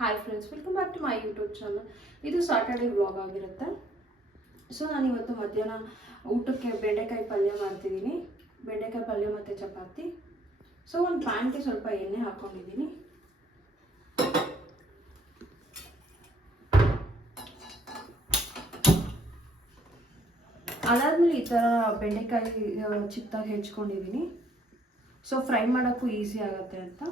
Hi friends, welcome back to my YouTube channel. ಇದು Saturday vlog ಆಗಿರುತ್ತೆ. So ನಾನು ಇವತ್ತು ಮಧ್ಯಾಹ್ನ ಊಟಕ್ಕೆ ಬೆಂಡೆಕಾಯಿ ಪಲ್ಯ ಮಾಡ್ತಿದ್ದೀನಿ. ಬೆಂಡೆಕಾಯಿ ಪಲ್ಯ ಮತ್ತು ಚಪಾತಿ. ಸೊ ಒಂದು ಪ್ಯಾನ್ಗೆ ಸ್ವಲ್ಪ ಎಣ್ಣೆ ಹಾಕ್ಕೊಂಡಿದ್ದೀನಿ. ಅದಾದ್ಮೇಲೆ ಈ ಥರ ಬೆಂಡೆಕಾಯಿ ಚಿಕ್ಕದಾಗಿ ಹೆಚ್ಕೊಂಡಿದ್ದೀನಿ. ಸೊ ಫ್ರೈ ಮಾಡೋಕ್ಕೂ ಈಸಿ ಆಗುತ್ತೆ ಅಂತ.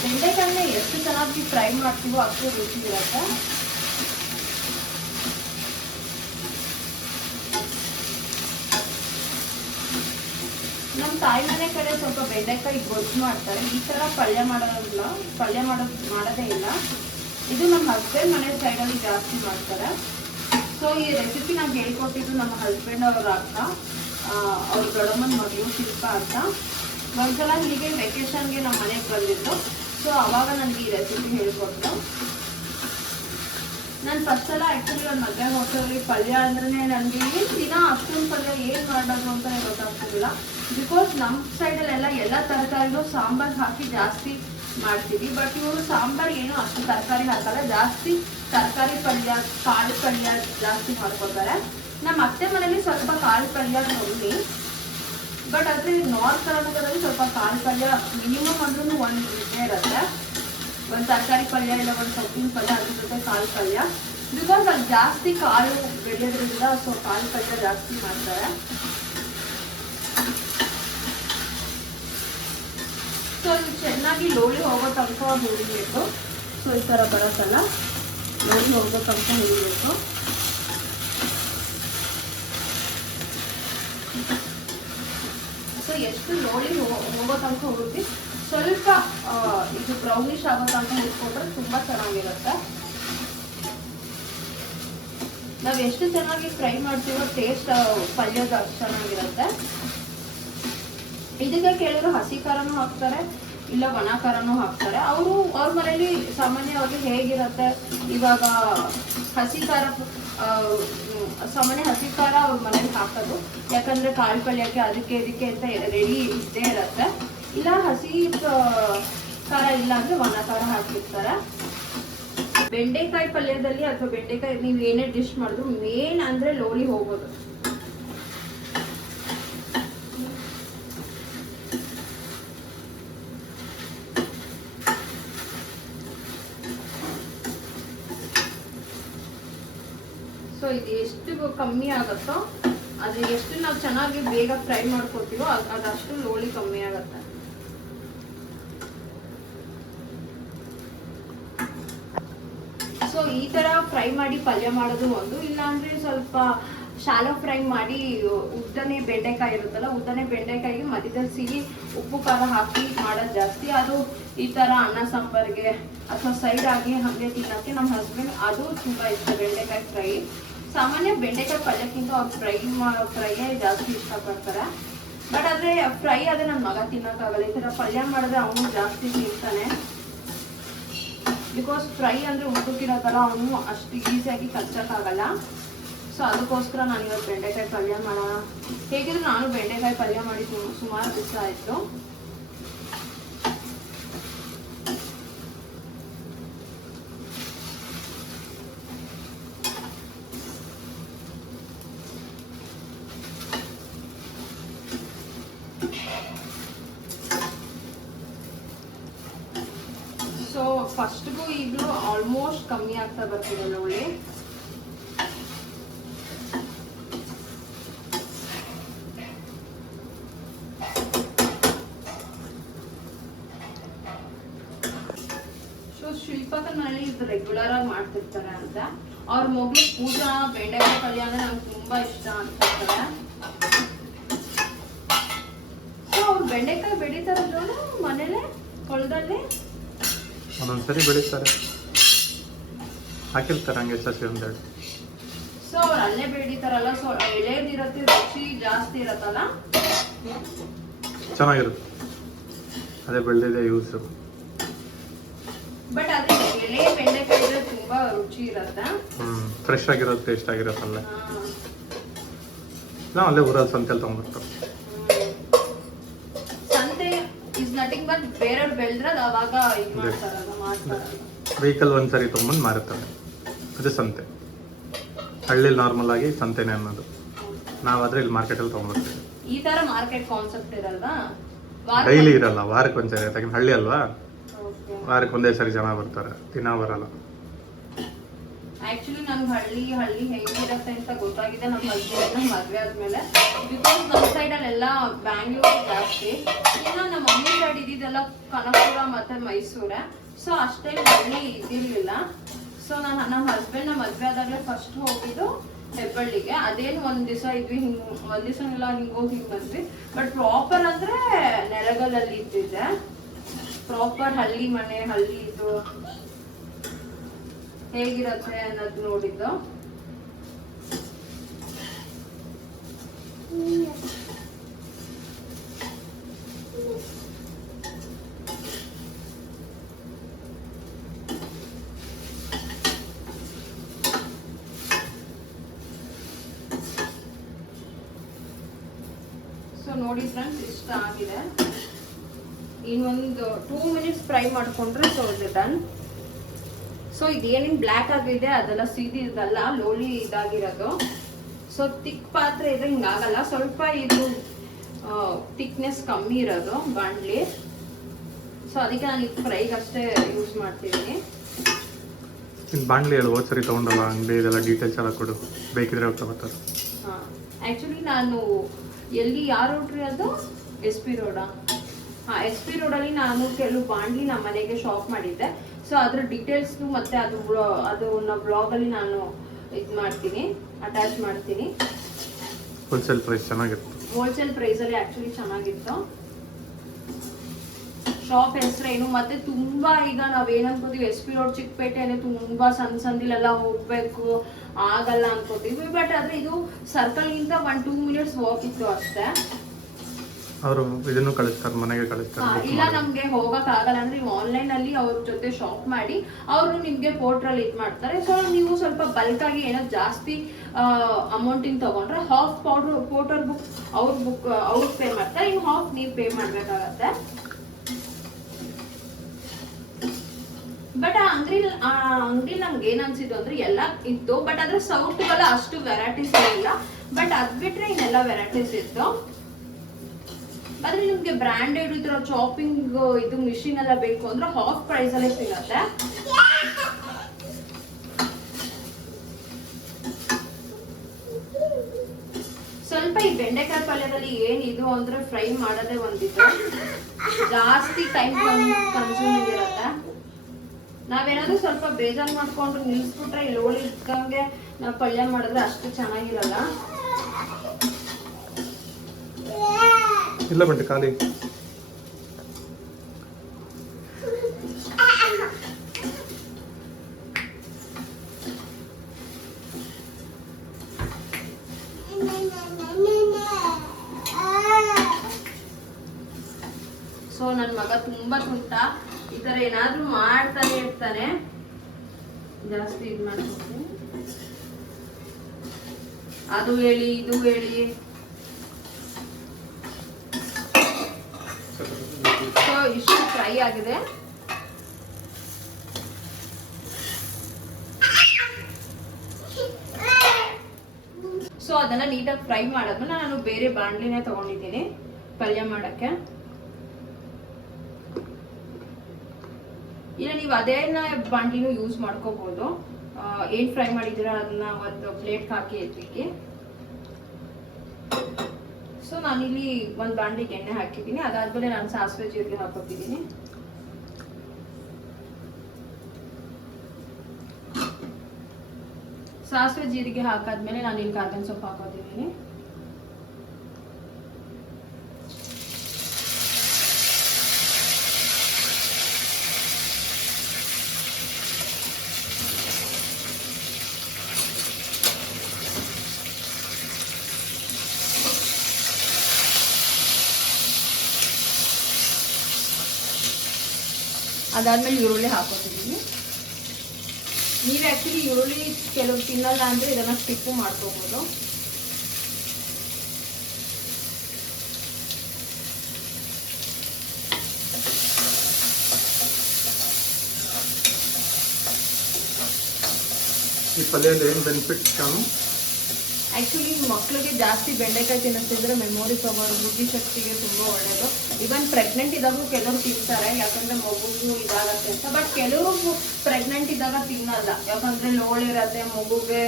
ಬೆಂಡೆಕಾಯಿನ ಎಷ್ಟು ಚೆನ್ನಾಗಿ ಫ್ರೈ ಮಾಡ್ತೀವೋ ಅಷ್ಟು ರುಚಿ ಇರುತ್ತೆ. ನಮ್ಮ ತಾಯಿ ಮನೆ ಕಡೆ ಸ್ವಲ್ಪ ಬೆಂಡೆಕಾಯಿ ಗೊಜ್ಜು ಮಾಡ್ತಾರೆ. ಈ ಥರ ಪಲ್ಯ ಮಾಡೋದೇ ಇಲ್ಲ. ಇದು ನಮ್ಮ ಹಸ್ಬೆಂಡ್ ಮನೆ ಸೈಡಲ್ಲಿ ಜಾಸ್ತಿ ಮಾಡ್ತಾರೆ. ಸೊ ಈ ರೆಸಿಪಿ ನಂಗೆ ಹೇಳ್ಕೊಟ್ಟಿದ್ದು ನಮ್ಮ ಹಸ್ಬೆಂಡ್ ಅವರ ಅಕ್ಕ, ಅವ್ರ ದೊಡ್ಡಮ್ಮನ ಮಗಳು ಶಿಲ್ಪ ಅಂತ. ಒಂದ್ಸಲ ಹೀಗೆ ವೆಕೇಶನ್ಗೆ ನಮ್ಮ ಮನೆಗೆ ಬಂದಿದ್ದು. ಸೊ ಅವಾಗ ನನಗೆ ಈ ರೆಸಿಪಿ ಹೇಳ್ಕೊಟ್ಟು. ನಾನು ಫಸ್ಟ್ ಸಲ ಆ್ಯಕ್ಚುಲಿ ಒಂದು ಮದುವೆ ಹೋಟೆಲಲ್ಲಿ ಪಲ್ಯ ಅಂದ್ರೆ ನನಗೆ ಏನು ದಿನ ಅಷ್ಟೊಂದು ಪಲ್ಯ ಏನು ಮಾಡೋದು ಅಂತಲೇ ಗೊತ್ತಾಗ್ತಿರಲಿಲ್ಲ. ಬಿಕಾಸ್ ನಮ್ಮ ಸೈಡಲ್ಲೆಲ್ಲ ಎಲ್ಲ ತರಕಾರಿಗೂ ಸಾಂಬಾರು ಹಾಕಿ ಜಾಸ್ತಿ ಮಾಡ್ತೀವಿ. ಬಟ್ ಇವರು ಸಾಂಬಾರು ಏನು ಅಷ್ಟು ತರಕಾರಿ ಹಾಕಲ್ಲ, ಜಾಸ್ತಿ ತರಕಾರಿ ಪಲ್ಯ, ಕಾಳು ಪಲ್ಯ ಜಾಸ್ತಿ ಮಾಡ್ಕೊತಾರೆ. ನಮ್ಮ ಅತ್ತೆ ಮನೇಲಿ ಸ್ವಲ್ಪ ಕಾಳು ಪಲ್ಯ ನೋಡಿ. ಬಟ್ ಆದರೆ ನಾರ್ತ್ ಕರ್ನಾಟಕದಲ್ಲಿ ಸ್ವಲ್ಪ ಕಾಳು ಪಲ್ಯ ಮಿನಿಮಮ್ ಅಂದ್ರೂ ಒಂದು ಇದ್ದೇ ಇರುತ್ತೆ. ಒಂದು ತರಕಾರಿ ಪಲ್ಯ ಇಲ್ಲ ಒಂದು ಸೊಪ್ಪಿನ ಪಲ್ಯ, ಅದ್ರ ಜೊತೆ ಕಾಳು ಪಲ್ಯ. ಬಿಕಾಸ್ ಅಲ್ಲಿ ಜಾಸ್ತಿ ಕಾಳು ಬೆಳೆಯೋದ್ರಿಂದ ಸೊ ಕಾಳು ಪಲ್ಯ ಜಾಸ್ತಿ ಮಾಡ್ತಾರೆ. ಸೊ ಇದು ಚೆನ್ನಾಗಿ ಲೋಳಿ ಹೋಗೋ ತನಕ ಹುರಿಬೇಕು. ಸೊ ಈ ಥರ ಬರುತ್ತಲ್ಲ, ಲೋಳಿ ಹೋಗೋ ತನಕ ಹುರಿಬೇಕು. ಸೊ ಎಷ್ಟು ಲೋಳಿ ಹೋಗೋ ತನಕ ಹುರಿದು ಸ್ವಲ್ಪ ಇದು ಬ್ರೌನಿಶ್ ಆಗೋ ತನಕ ಹುರ್ಕೊಂಡ್ರೆ ತುಂಬ ಚೆನ್ನಾಗಿರುತ್ತೆ. ನಾವು ಎಷ್ಟು ಚೆನ್ನಾಗಿ ಫ್ರೈ ಮಾಡ್ತೀವೋ ಟೇಸ್ಟ್ ಪಲ್ಯದ ಅಷ್ಟು ಚೆನ್ನಾಗಿರುತ್ತೆ. ಇದಕ್ಕೆ ಕೆಲವರು ಹಸಿ ಖಾರನೂ ಹಾಕ್ತಾರೆ, ಇಲ್ಲ ಒಣ ಖಾರನೂ ಹಾಕ್ತಾರೆ. ಅವ್ರ ಮನೇಲಿ ಸಾಮಾನ್ಯವಾಗಿ ಹೇಗಿರುತ್ತೆ, ಇವಾಗ ಹಸಿ ಖಾರ ಅವ್ರ ಮನೇಲಿ ಹಾಕೋದು. ಯಾಕಂದ್ರೆ ಕಾಳು ಪಲ್ಯಕ್ಕೆ ಅದಕ್ಕೆ ಇದಕ್ಕೆ ಅಂತ ರೆಡಿ ಇದ್ದೇ ಇರುತ್ತೆ. ಇಲ್ಲ ಹಸಿ ಖಾರ ಇಲ್ಲ ಅಂದ್ರೆ ಒಣ ಖಾರ ಹಾಕಿರ್ತಾರೆ. ಬೆಂಡೆಕಾಯಿ ಪಲ್ಯದಲ್ಲಿ ಅಥವಾ ಬೆಂಡೆಕಾಯಿ ನೀವು ಏನೇ ಡಿಶ್ ಮಾಡಿದ್ರು ಮೇನ್ ಅಂದ್ರೆ ಲೋಳಿ ಹೋಗೋದು. ಸೊ ಇದು ಎಷ್ಟು ಕಮ್ಮಿ ಆಗುತ್ತೋ, ಅದು ಎಷ್ಟು ನಾವು ಚೆನ್ನಾಗಿ ಬೇಗ ಫ್ರೈ ಮಾಡ್ಕೊತೀವೋ ಅದಷ್ಟು ಲೋಳಿ ಕಮ್ಮಿ ಆಗುತ್ತೆ. ಸೊ ಈ ತರ ಫ್ರೈ ಮಾಡಿ ಪಲ್ಯ ಮಾಡೋದು ಒಂದು. ಇಲ್ಲಾಂದ್ರೆ ಸ್ವಲ್ಪ ಶಾಲೋ ಫ್ರೈ ಮಾಡಿ ಉದ್ದನೆ ಬೆಂಡೆಕಾಯಿ ಇರುತ್ತಲ್ಲ, ಉದ್ದನೆ ಬೆಂಡೆಕಾಯಿಗೆ ಮಧ್ಯದಲ್ಲಿ ಸಿಹಿ ಉಪ್ಪು ಖಾರ ಹಾಕಿ ಮಾಡೋದು ಜಾಸ್ತಿ. ಅದು ಈ ತರ ಅನ್ನ ಸಾಂಬಾರ್ಗೆ ಅಥವಾ ಸೈಡ್ ಆಗಿ ಹಾಗೆ ತಿನ್ನೋಕ್ಕೆ ನಮ್ಮ ಹಸ್ಬೆಂಡ್ ಅದು ತುಂಬಾ ಇಷ್ಟ, ಬೆಂಡೆಕಾಯಿ ಫ್ರೈ. ಸಾಮಾನ್ಯ ಬೆಂಡೆಕಾಯಿ ಪಲ್ಯಕ್ಕಿಂತ ಅವ್ರು ಫ್ರೈಯೇ ಜಾಸ್ತಿ ಇಷ್ಟಪಡ್ತಾರೆ. ಬಟ್ ಆದ್ರೆ ಫ್ರೈ ಆದ್ರೆ ನನ್ನ ಮಗ ತಿನ್ನೋಕ್ಕಾಗಲ್ಲ. ಈ ತರ ಪಲ್ಯ ಮಾಡಿದ್ರೆ ಅವನು ಜಾಸ್ತಿ ತಿಂತಾನೆ. ಬಿಕಾಸ್ ಫ್ರೈ ಅಂದ್ರೆ ಉಂಟುಕಿರೋದಲ್ಲ, ಅವನು ಅಷ್ಟು ಈಸಿಯಾಗಿ ಕಚ್ಚಕ್ಕಾಗಲ್ಲ. ಸೊ ಅದಕ್ಕೋಸ್ಕರ ನಾನು ಇವತ್ತು ಬೆಂಡೆಕಾಯಿ ಪಲ್ಯ ಮಾಡೋಣ. ಹೇಗಿದ್ರು ನಾನು ಬೆಂಡೆಕಾಯಿ ಪಲ್ಯ ಮಾಡಿ ಸುಮಾರು ದಿವಸ ಆಯಿತು. ಸೊ ಫಸ್ಟ್ಗೂ ಈಗಲೂ ಆಲ್ಮೋಸ್ಟ್ ಕಮ್ಮಿ ಆಗ್ತಾ ಬರ್ತಿದೆ ನೋಡಿ. ಸೊ ಶಿಲ್ಪಕನ ಮನೇಲಿ ಇದು ರೆಗ್ಯುಲರ್ ಆಗಿ ಮಾಡ್ತಿರ್ತಾರೆ ಅಂತ. ಅವ್ರ ಮಗು ಪೂಜಾ ಬೆಂಡೆಕಾಯಿ ಪಲ್ಯ ಅಂದ್ರೆ ನಂಗೆ ತುಂಬಾ ಇಷ್ಟ ಅಂತ ಹೇಳ್ತಾರೆ. ಸೊ ಅವ್ರು ಬೆಂಡೆಕಾಯಿ ಬೆಳೀತಾರ ಮನೇಲೆ ಹೊಲದಲ್ಲಿ ಒಂದೊಂದ್ಸರಿ ಬೆಳೀತಾರೆ, ಹಾಕಿರ್ತಾರೆ ಹಂಗೆ ಸಸಿ ಒಂದೆರಡು. ಸೊ ಸೊ ಅವ್ರು ಅಲ್ಲೇ ಬೆಳಿತಾರಲ್ಲ, ಸೊ ಎಳೆದಿರತ್ತೆ, ರುಚಿ ಜಾಸ್ತಿ ಇರತ್ತಲ್ಲ, ಚೆನ್ನಾಗಿರುತ್ತೆ. ಅದೇ ಬೆಳೆದಿದೆ ಯೂಸ್. ಬಟ್ ಅದೇ ಎಳೆ ಬೆಂಡೆಕಾಯಿ ಇದ್ರೆ ತುಂಬಾ ರುಚಿ ಇರತ್ತೆ. ಫ್ರೆಶ್ ಆಗಿರೋದು, ಟೇಸ್ಟ್ ಆಗಿರತ್ತಲ್ಲ. ನಾವು ಅಲ್ಲೇ ಊರಲ್ಲಿ ಸಂತೆಯಲ್ಲಿ ತಗೊಂಡ್ಬರ್ತಾರೆ. ಸಂತೆ ಇಸ್ ನಥಿಂಗ್ ಬಟ್ ಬೇರೆಯವ್ರು ಬೆಳೆದ್ರೆ ಅವಾಗ ಇದು ಮಾಡ್ತಾರಲ್ಲ, ಮಾಡ್ತಾರಲ್ಲ. ವೆಹಿಕಲ್ ಒಂದ್ಸರಿ ತೊಗೊಂಬಂದು ಮಾರುತ್ತಾರೆ, ಅದು ಸಂತೆ. ಹಳ್ಳಿಲಿ ನಾರ್ಮಲ್ ಆಗಿ ಸಂತೆನೆ ಅನ್ನೋದು. ನಾವಾದ್ರೆ ಇಲ್ಲಿ ಮಾರ್ಕೆಟಲ್ಲಿ ತೊಗೊಂಡ್ಬರ್ತೀವಿ. ಈ ತರ ಮಾರ್ಕೆಟ್ ಕಾನ್ಸೆಪ್ಟ್ ಇರಲ್ವಾ? ಡೈಲಿ ಇರಲ್ಲ, ವಾರಕ್ಕೆ ಒಂದ್ಸರಿ. ಯಾಕಂದ್ರೆ ಹಳ್ಳಿ ಅಲ್ವಾ, ವಾರಕ್ಕೆ ಒಂದೇ ಸರಿ ಜನ ಬರ್ತಾರೆ, ದಿನ ಬರಲ್ಲ. ಆಕ್ಚುಲಿ ನಮ್ಗೆ ಹಳ್ಳಿ ಹೆಂಗಿರತ್ತೆ ಅಂತ ಗೊತ್ತಾಗಿದೆ ನಮ್ಮ ಹಸ್ಬೆಂಡ್ ಮದ್ವೆ ಆದ್ಮೇಲೆ. ಬಿಕಾಸ್ ನಮ್ಮ ಸೈಡಲ್ಲೆಲ್ಲ ಬ್ಯಾಂಗ್ಳೂರ್ ಜಾಸ್ತಿ, ಇನ್ನು ನಮ್ಮ ಮಮ್ಮಿ ಸೈಡ್ ಇದ್ದಿದ್ದೆಲ್ಲ ಕನಕಪುರ ಮತ್ತೆ ಮೈಸೂರೇ. ಸೊ ಅಷ್ಟೇ ಹಳ್ಳಿ ಇದ್ದಿರ್ಲಿಲ್ಲ. ಸೊ ನಮ್ಮ ಹಸ್ಬೆಂಡ್ ಮದ್ವೆ ಆದಾಗಲೇ ಫಸ್ಟ್ ಹೋಗಿದ್ದು ಹೆಬ್ಬಳ್ಳಿಗೆ. ಅದೇನು ಒಂದ್ ದಿವಸ ಇದ್ವಿ, ಒಂದ್ ದಿವಸನೆಲ್ಲ ಹಿಂಗೋಗಿ ಹಿಂಗ್ ಬಂದ್ವಿ. ಬಟ್ ಪ್ರಾಪರ್ ಅಂದ್ರೆ ನೆಲಗಲ್ಲಲ್ಲಿ ಇದ್ದಿದ್ದೆ. ಪ್ರಾಪರ್ ಹಳ್ಳಿ ಮನೆ, ಹಳ್ಳಿ ಇದು ಹೇಗಿರತ್ತೆ ಅನ್ನೋದು ನೋಡಿದ್ದು. ಸೊ ನೋಡಿ ಫ್ರೆಂಡ್ಸ್, ಇಷ್ಟ ಆಗಿದೆ. ಇನ್ನೊಂದು 2 ಮಿನಿಟ್ಸ್ ಫ್ರೈ ಮಾಡ್ಕೊಂಡ್ರೆ ಸೊ ಇದು ಡನ್. ಸೊ ಇದೇನೇನು ಬ್ಲ್ಯಾಕ್ ಆಗಿದೆ ಅದೆಲ್ಲ ಸೀದಿದಲ್ಲ, ಲೋಲಿ ಇದಾಗಿರೋದು. ಸೊ ತಿಕ್ ಪಾತ್ರೆ ಇದ್ರೆ ಹಿಂಗಾಗಲ್ಲ, ಸ್ವಲ್ಪ ಇದು ಥಿಕ್ನೆಸ್ ಕಮ್ಮಿ ಇರೋದು ಬಾಂಡ್ಲಿ. ಸೊ ಅದಕ್ಕೆ ನಾನು ಇದು ಫ್ರೈಗೆ ಅಷ್ಟೇ ಯೂಸ್ ಮಾಡ್ತಿದ್ದೀನಿ. ಬಾಂಡ್ಲಿ ಹೇಳು, ಹೋದ್ ಸರಿ ತೊಗೊಂಡಲ್ಲ ಅಂಗಡಿ, ಇದೆಲ್ಲ ಡೀಟೇಲ್ಸ್ ಎಲ್ಲ ಕೊಡು, ಬೇಕಿದ್ರೆ ಹೋಗ್ತಾ ಬರ್ತಾರೆ. ಹಾಂ, ಆ್ಯಕ್ಚುಲಿ ನಾನು ಎಲ್ಲಿ ಯಾರು ರೋಡ್ರಿ ಅದು SP ರೋಡಾ? ಹಾಂ, SP ರೋಡಲ್ಲಿ ನಾನು ಕೆಲವು ಬಾಂಡ್ಲಿ ನಮ್ಮ ಮನೆಗೆ ಶಾಪ್ ಮಾಡಿದ್ದೆ. ಸೊ ಅದ್ರ ಡೀಟೇಲ್ಸ್ನು ಮತ್ತೆ ಅದನ್ನ ಬ್ಲಾಗಲ್ಲಿ ನಾನು ಇದು ಮಾಡ್ತೀನಿ, ಅಟ್ಯಾಚ್ ಮಾಡ್ತೀನಿ. ಹೋಲ್ಸೇಲ್ ಪ್ರೈಸ್ ಚೆನ್ನಾಗಿತ್ತು. ಹೋಲ್ಸೇಲ್ ಪ್ರೈಸಲ್ಲಿ ಆ್ಯಕ್ಚುಲಿ ಚೆನ್ನಾಗಿತ್ತು. ಶಾಪ್ ಹೆಸರೇನು ಮತ್ತೆ ತುಂಬಾ ಈಗ ನಾವೇನು ಅನ್ಕೋತೀವಿ, SP ರೋಡ್ ಚಿಕ್ಕಪೇಟೆ ಅಂದರೆ ತುಂಬಾ ಸಂದಿಲೆಲ್ಲ ಹೋಗ್ಬೇಕು ಆಗಲ್ಲ ಅನ್ಕೋತೀವಿ. ಬಟ್ ಆದ್ರೆ ಇದು ಸರ್ಕಲ್ಗಿಂತ 1-2 ಮಿನಿಟ್ಸ್ ವಾಕ್ ಇತ್ತು ಅಷ್ಟೇ. ಅವರು ಇದನ್ನು ಕಳಿಸ್ತಾರೆ, ಮನೆಗೆ ಕಳಿಸ್ತಾರೆ. ಇಲ್ಲ ನಮ್ಗೆ ಹೋಗಕ್ ಆಗಲ್ಲ ಅಂದ್ರೆ ನೀವು ಆನ್ಲೈನ್ ಅಲ್ಲಿ ಅವ್ರ ಜೊತೆ ಶಾಪ್ ಮಾಡಿ ಅವರು ನಿಮ್ಗೆ ಪೋರ್ಟ್ರಲ್ಲಿ ಇದು ಮಾಡ್ತಾರೆ. ಸೊ ನೀವು ಸ್ವಲ್ಪ ಬಲ್ಕ್ ಆಗಿ ಏನೋ ಜಾಸ್ತಿ ಅಮೌಂಟಿಂಗ್ ತಗೊಂಡ್ರೆ ಹಾಫ್ ಪೋರ್ಟರ್ ಅವ್ರು ಪೇ ಮಾಡ್ತಾರೆ, ಇನ್ನು ಹಾಫ್ ನೀವು ಪೇ ಮಾಡ್ಬೇಕಾಗತ್ತೆ. ಬಟ್ ಅಂಗಡಿ ನಮ್ಗೆ ಏನ್ ಅನ್ಸಿದ್ದು ಅಂದ್ರೆ ಎಲ್ಲ ಇತ್ತು, ಬಟ್ ಅದ್ರ ಸೌಟ್ಗೆಲ್ಲ ಅಷ್ಟು ವೆರೈಟೀಸ್ ಇಲ್ಲ. ಬಟ್ ಅದ್ ಬಿಟ್ರೆ ಇನ್ನೆಲ್ಲ ವೆರೈಟೀಸ್ ಇತ್ತು. ಆದ್ರೆ ನಿಮ್ಗೆ ಬ್ರಾಂಡೆಡ್ ಇದ್ರ ಚಾಪಿಂಗ್ ಇದು ಮಿಷಿನ್ ಎಲ್ಲ ಬೇಕು ಅಂದ್ರೆ ಹಾಫ್ ಪ್ರೈಸ್ ಅಲ್ಲೇ ಸಿಗತ್ತೆ. ಸ್ವಲ್ಪ ಈ ಬೆಂಡೆಕಾಯಿ ಪಲ್ಯದಲ್ಲಿ ಏನಿದು ಅಂದ್ರೆ ಫ್ರೈ ಮಾಡೋದೇ ಒಂದಿತ್ತು, ಜಾಸ್ತಿ ಟೈಮ್ ಕನ್ಸ್ಯೂಮಿಂಗ್ ಇರತ್ತೆ. ನಾವೇನಾದ್ರೂ ಸ್ವಲ್ಪ ಬೇಜಾರ್ ಮಾಡ್ಕೊಂಡು ನಿಲ್ಸ್ಬಿಟ್ರೆ ಇಲ್ಲಿ ಹೋಳಿದ್ದಂಗೆ ನಾವು ಪಲ್ಯ ಮಾಡಿದ್ರೆ ಅಷ್ಟು ಚೆನ್ನಾಗಿರಲ್ಲ. ಇಲ್ಲ ಬಟ್ ಖಾಲಿ ಸೊ ನನ್ನ ಮಗ ತುಂಬಾ ತುಂಟ, ಈ ತರ ಏನಾದ್ರೂ ಮಾಡ್ತಾನೆ ಇರ್ತಾನೆ. ಜಾಸ್ತಿ ಇದು ಮಾಡ್ತೀನಿ, ಅದು ಹೇಳಿ ಇದು ಹೇಳಿ. ಸೊ ಇಷ್ಟು ಫ್ರೈ ಆಗಿದೆ. ಸೊ ಅದನ್ನ ನೀಟಾಗಿ ಫ್ರೈ ಮಾಡೋದನ್ನ ನಾನು ಬೇರೆ ಬಾಂಡ್ಲಿನೇ ತಗೊಂಡಿದ್ದೀನಿ ಪಲ್ಯ ಮಾಡಕ್ಕೆ. ಇಲ್ಲ ನೀವು ಅದೇನ ಬಾಂಡ್ಲಿನೂ ಯೂಸ್ ಮಾಡ್ಕೋಬಹುದು. ಏನ್ ಫ್ರೈ ಮಾಡಿದಿರ ಅದನ್ನ ಒಂದು ಪ್ಲೇಟ್ ಹಾಕಿ ಎತ್ತಿಕ್ಕೆ. ಸೊ ನಾನಿಲ್ಲಿ ಒಂದು ಬಾಂಡ್ಲಿಗೆ ಎಣ್ಣೆ ಹಾಕಿದ್ದೀನಿ, ಅದಾದ್ಮೇಲೆ ನಾನು ಸಾಸಿವೆ ಜೀರಿಗೆ ಹಾಕೋತಿದ್ದೀನಿ. ಸಾಸಿವೆ ಜೀರಿಗೆ ಹಾಕಾದ್ಮೇಲೆ ನಾನು ಇಲ್ಲಿ ಕರ್ಬೇವಿನ ಸೊಪ್ಪು ಹಾಕೋತಿದ್ದೀನಿ. ಅದಾದ್ಮೇಲೆ ಈರುಳ್ಳಿ ಹಾಕೋತಿದ್ದೀವಿ. ನೀವು ಆ್ಯಕ್ಚುಲಿ ಈರುಳ್ಳಿ ಕೆಲವು ತಿನ್ನಲ್ಲ ಅಂದರೆ ಇದನ್ನು ಸ್ಕಿಪ್ಪು ಮಾಡ್ಕೋಬೋದು. ಈ ಪಲ್ಯದ ಏನು ಬೆನಿಫಿಟ್ ನಾನು ಆ್ಯಕ್ಚುಲಿ ಮಕ್ಕಳಿಗೆ ಜಾಸ್ತಿ ಬೆಂಡೆಕಾಯಿ ತಿನ್ನಿಸ್ತಿದ್ರೆ ಮೆಮೊರಿ ಪವರ್, ಬುದ್ಧಿಶಕ್ತಿಗೆ ತುಂಬ ಒಳ್ಳೆಯದು. ಇವನ್ ಪ್ರೆಗ್ನೆಂಟ್ ಇದ್ದಾಗೂ ಕೆಲವರು ತಿಂತಾರೆ, ಯಾಕಂದರೆ ಮಗುಗೂ ಇದಾಗತ್ತೆ ಅಂತ. ಬಟ್ ಕೆಲವರು ಪ್ರೆಗ್ನೆಂಟ್ ಇದ್ದಾಗ ತಿನ್ನಲ್ಲ, ಯಾಕಂದರೆ ಲೋಳಿರತ್ತೆ, ಮಗುಗೆ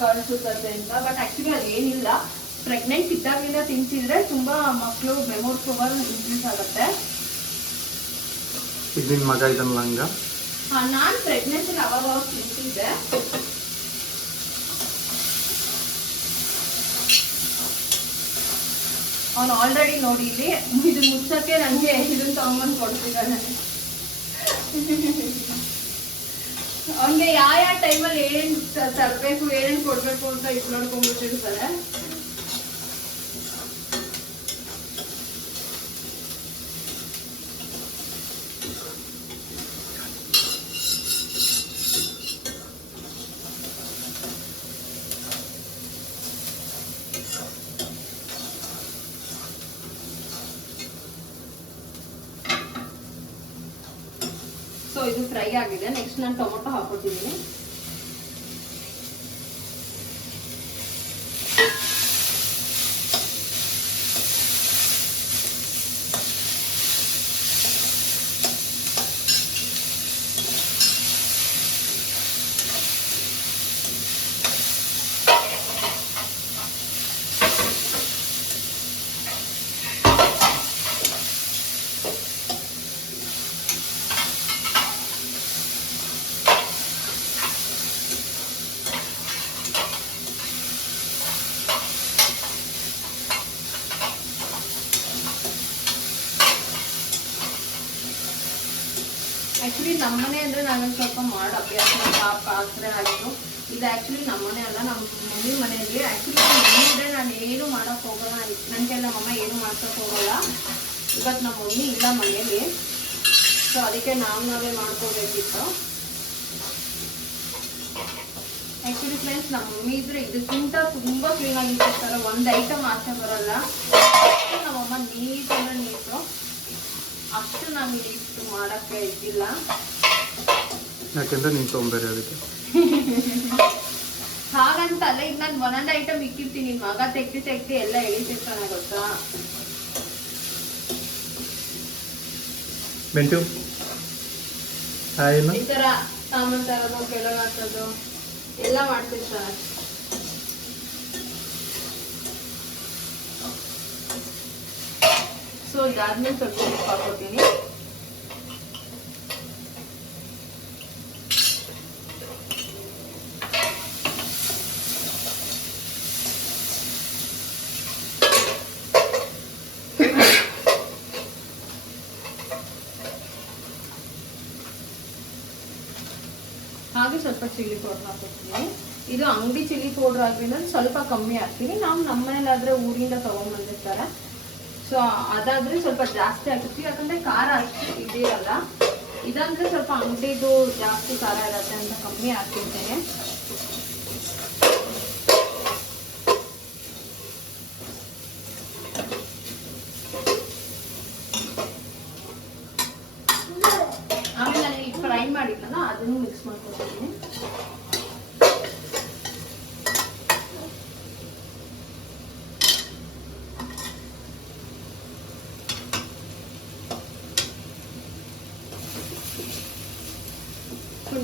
ಕಳಿಸುತ್ತೆ ಅಂತ. ಬಟ್ ಆ್ಯಕ್ಚುಲಿ ಅದೇನಿಲ್ಲ, ಪ್ರೆಗ್ನೆಂಟ್ ಇದ್ದಾಗಲಿಂದ ತಿನ್ಸಿದ್ರೆ ತುಂಬ ಮಕ್ಕಳು ಮೆಮೊರಿ ಪವರ್ ಇನ್ಕ್ರೀಸ್ ಆಗುತ್ತೆ. ಈಗ ನಿನ್ನ ಮಗ ಇದನ್ನಲ್ಲ ಹಂಗ? ಹಾಂ, ನಾನು ಪ್ರೆಗ್ನೆನ್ಸಿಗೆ ಅವಾಗ ತಿಂತಿದ್ದೆ. ಅವನು ಆಲ್ರೆಡಿ ನೋಡಿ ಇಲ್ಲಿ ಇದು ಮುಚ್ಚಕ್ಕೆ ನನಗೆ ಇದನ್ನ ತಗೊಂಬಂದು ಕೊಡ್ತಿದ್ದಾನೆ. ಅವನಿಗೆ ಯಾವ ಟೈಮಲ್ಲಿ ಏನೇನು ತರಬೇಕು, ಏನೇನು ಕೊಡಬೇಕು ಅಂತ ಇದು ನೋಡ್ಕೊಂಡ್ಬಿಟ್ಟಿರ್ತಾರೆ. ಸೊ ಇದು ಫ್ರೈ ಆಗಿದೆ. ನೆಕ್ಸ್ಟ್ ನಾನು ಟೊಮೊಟೊ ಹಾಕೊಟ್ಟಿದ್ದೀನಿ. ಆ್ಯಕ್ಚುಲಿ ನಮ್ಮನೆ ಅಂದರೆ ನಾನೊಂದು ಸ್ವಲ್ಪ ಮಾಡಿ ಅಭ್ಯಾಸ ಪಾತ್ರೆ ಆಯಿತು. ಇದು ಆ್ಯಕ್ಚುಲಿ ನಮ್ಮನೆ ಅಲ್ಲ, ನಮ್ಮ ಮಮ್ಮಿ ಮನೆಯಲ್ಲಿ. ಆ್ಯಕ್ಚುಲಿ ಮಮ್ಮಿ ಇದ್ದರೆ ನಾನು ಏನು ಮಾಡೋಕ್ಕೆ ಹೋಗೋಲ್ಲ, ನನಗೆಲ್ಲ ನಮ್ಮಮ್ಮ ಏನು ಮಾಡ್ಸೋಕೆ ಹೋಗೋಲ್ಲ. ಇವತ್ತು ನಮ್ಮ ಮಮ್ಮಿ ಇಲ್ಲ ಮನೆಯಲ್ಲಿ, ಸೊ ಅದಕ್ಕೆ ನಾವೇ ಮಾಡ್ಕೋಬೇಕಿತ್ತು. ಆ್ಯಕ್ಚುಲಿ ಫ್ರೆಂಡ್ಸ್, ನಮ್ಮ ಮಮ್ಮಿ ಇದ್ರೆ ಇದಕ್ಕಿಂತ ತುಂಬ ಕ್ಲೀನಾಗಿ ಇಟ್ಟಿರ್ತಾರೆ, ಒಂದು ಐಟಮ್ ಆಚೆ ಬರೋಲ್ಲ. ನಮ್ಮಮ್ಮ ನೀಟಂದ್ರೆ ನೀಟು, ಅಷ್ಟು ನಮ್ಗೆ ಇಷ್ಟು ಮಾಡೋಕ್ಕೆ ಇದ್ದಿಲ್ಲ. ಯಾಕೆಂದ್ರೆ ನೀನು ತೊಗೊಂಬೇರೆ ಅದಕ್ಕೆ ಹಾಗಂತಲ್ಲ, ಈಗ ನಾನು ಒಂದೊಂದು ಐಟಮ್ ಇಕ್ಕಿರ್ತೀನಿ, ಮಗ ತೆಗ್ದು ಎಲ್ಲ ಎಳಿತಿರ್ತಾನೆ ಗೊತ್ತಾ. ಮೆಂಟು ಈ ಥರ ಸಾಮಾನು ತರೋದು, ಕೆಳಗೆ ಹಾಕೋದು ಎಲ್ಲ ಮಾಡ್ತಿರ್ತಾನೆ. ಸೊ ಅದಾದ್ಮೇಲೆ ಸ್ವಲ್ಪ ಉಪ್ಪು ಹಾಕೋತೀನಿ. ಹಾಗೆ ಸ್ವಲ್ಪ ಚಿಲ್ಲಿ ಪೌಡರ್ ಹಾಕೋತೀನಿ. ಇದು ಅಂಗಡಿ ಚಿಲ್ಲಿ ಪೌಡರ್ ಆಗಿದ್ರೆ ಸ್ವಲ್ಪ ಕಮ್ಮಿ ಹಾಕ್ತೀನಿ. ನಮ್ಮ ಮನೇಲಾದ್ರೆ ಊರಿಂದ ತಗೊಂಡ್ಬಂದಿರ್ತಾರೆ, ಸೊ ಅದಾದ್ರೆ ಸ್ವಲ್ಪ ಜಾಸ್ತಿ ಹಾಕಿರ್ತೀವಿ, ಯಾಕಂದ್ರೆ ಖಾರ ಅಷ್ಟು ಇದಿರಲ್ಲ. ಇದಂದ್ರೆ ಸ್ವಲ್ಪ ಅಂಗಡಿದು ಜಾಸ್ತಿ ಖಾರ ಇರತ್ತೆ ಅಂತ ಕಮ್ಮಿ ಹಾಕಿರ್ತೇನೆ. ಆಮೇಲೆ ನಾನು ಈಗ ಫ್ರೈ ಮಾಡಿದ್ನಲ್ಲ ಅದನ್ನು ಮಿಕ್ಸ್ ಮಾಡ್ಕೊತೀನಿ.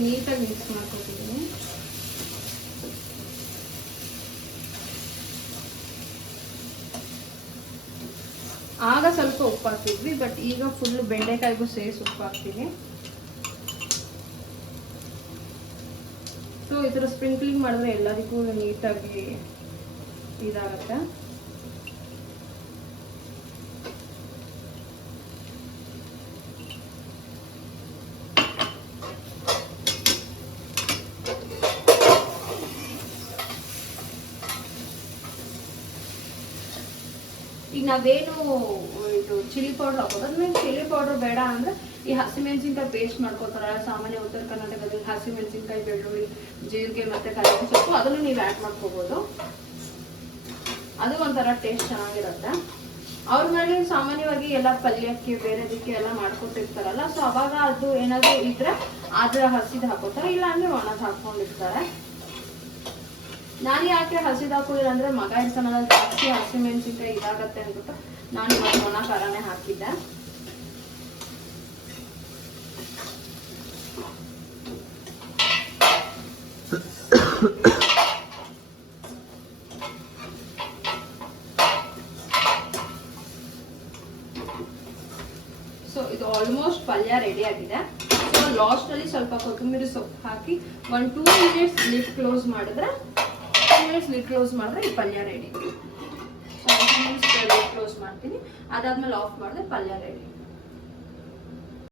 ನೀಟಾಗಿ ಮಿಕ್ಸ್ ಮಾಡ್ಕೊತಿದ್ದೀನಿ. ಆಗ ಸ್ವಲ್ಪ ಉಪ್ಪು ಹಾಕ್ತಿದ್ವಿ, ಬಟ್ ಈಗ ಫುಲ್ ಬೆಂಡೆಕಾಯಿಗೂ ಸೇರಿಸಿ ಉಪ್ಪು ಹಾಕ್ತೀವಿ. ಸೊ ಈ ಥರ ಸ್ಪ್ರಿಂಕ್ಲಿಂಗ್ ಮಾಡಿದ್ರೆ ಎಲ್ಲರಿಗೂ ನೀಟಾಗಿ ಇದಾಗುತ್ತೆ. ಈಗ ನಾವೇನು ಇದು ಚಿಲ್ಲಿ ಪೌಡರ್ ಹಾಕೋದು, ಅದ್ಮೇಲೆ ಚಿಲ್ಲಿ ಪೌಡರ್ ಬೇಡ ಅಂದರೆ ಈ ಹಸಿಮೆಣಸಿನ್ಕಾಯಿ ಪೇಸ್ಟ್ ಮಾಡ್ಕೋತಾರಲ್ಲ ಸಾಮಾನ್ಯ ಉತ್ತರ ಕರ್ನಾಟಕದಲ್ಲಿ, ಹಸಿಮೆಣಸಿನ್ಕಾಯಿ, ಬೆಳ್ಳುಳ್ಳಿ, ಜೀರಿಗೆ ಮತ್ತು ಕರಿಬೇವು ಸೊಪ್ಪು ಅದನ್ನು ನೀವು ಆ್ಯಡ್ ಮಾಡ್ಕೋಬೋದು. ಅದು ಒಂಥರ ಟೇಸ್ಟ್ ಚೆನ್ನಾಗಿರುತ್ತೆ. ಅವ್ರ ಮೇಲೆ ಸಾಮಾನ್ಯವಾಗಿ ಎಲ್ಲ ಪಲ್ಯಕ್ಕೆ ಬೇರೆದಕ್ಕೆ ಎಲ್ಲ ಮಾಡ್ಕೊತಿರ್ತಾರಲ್ಲ, ಸೊ ಅವಾಗ ಅದು ಏನಾದರೂ ಇದ್ರೆ ಅದ್ರ ಹಸಿದು ಹಾಕೋತಾರೆ, ಇಲ್ಲ ಅಂದ್ರೆ ಒಣದ್ ಹಾಕೊಂಡಿರ್ತಾರೆ. ನಾನು ಯಾಕೆ ಹಸಿದು ಹಾಕೋದಿಲ್ಲ ಅಂದ್ರೆ ಮಗ ಇರ್ತಾನಲ್ಲ ಜಾಸ್ತಿ ಹಸಿಮೆಣಸಿನ್ಕಾಯಿ ಇದಾಗತ್ತೆ ಅಂದ್ಬಿಟ್ಟು ನಾನು ಇವತ್ತು ಒಣ ಖಾರನೇ ಹಾಕಿದ್ದೆ. ಸೊ ಇದು ಆಲ್ಮೋಸ್ಟ್ ಪಲ್ಯ ರೆಡಿ ಆಗಿದೆ. ಸೊ ಲಾಸ್ಟ್ ಅಲ್ಲಿ ಸ್ವಲ್ಪ ಕೊತ್ತಂಬರಿ ಸೊಪ್ಪು ಹಾಕಿ 1-2 ಮಿನಿಟ್ಸ್ ಲಿಡ್ ಕ್ಲೋಸ್ ಮಾಡಿದ್ರೆ ಈ ಪಲ್ಯ ರೆಡಿ. 2 ಮಿನಿಟ್ಸ್ ಲಿಡ್ ಕ್ಲೋಸ್ ಮಾಡ್ತೀನಿ, ಅದಾದ್ಮೇಲೆ ಆಫ್ ಮಾಡಿದ್ರೆ ಪಲ್ಯ ರೆಡಿ.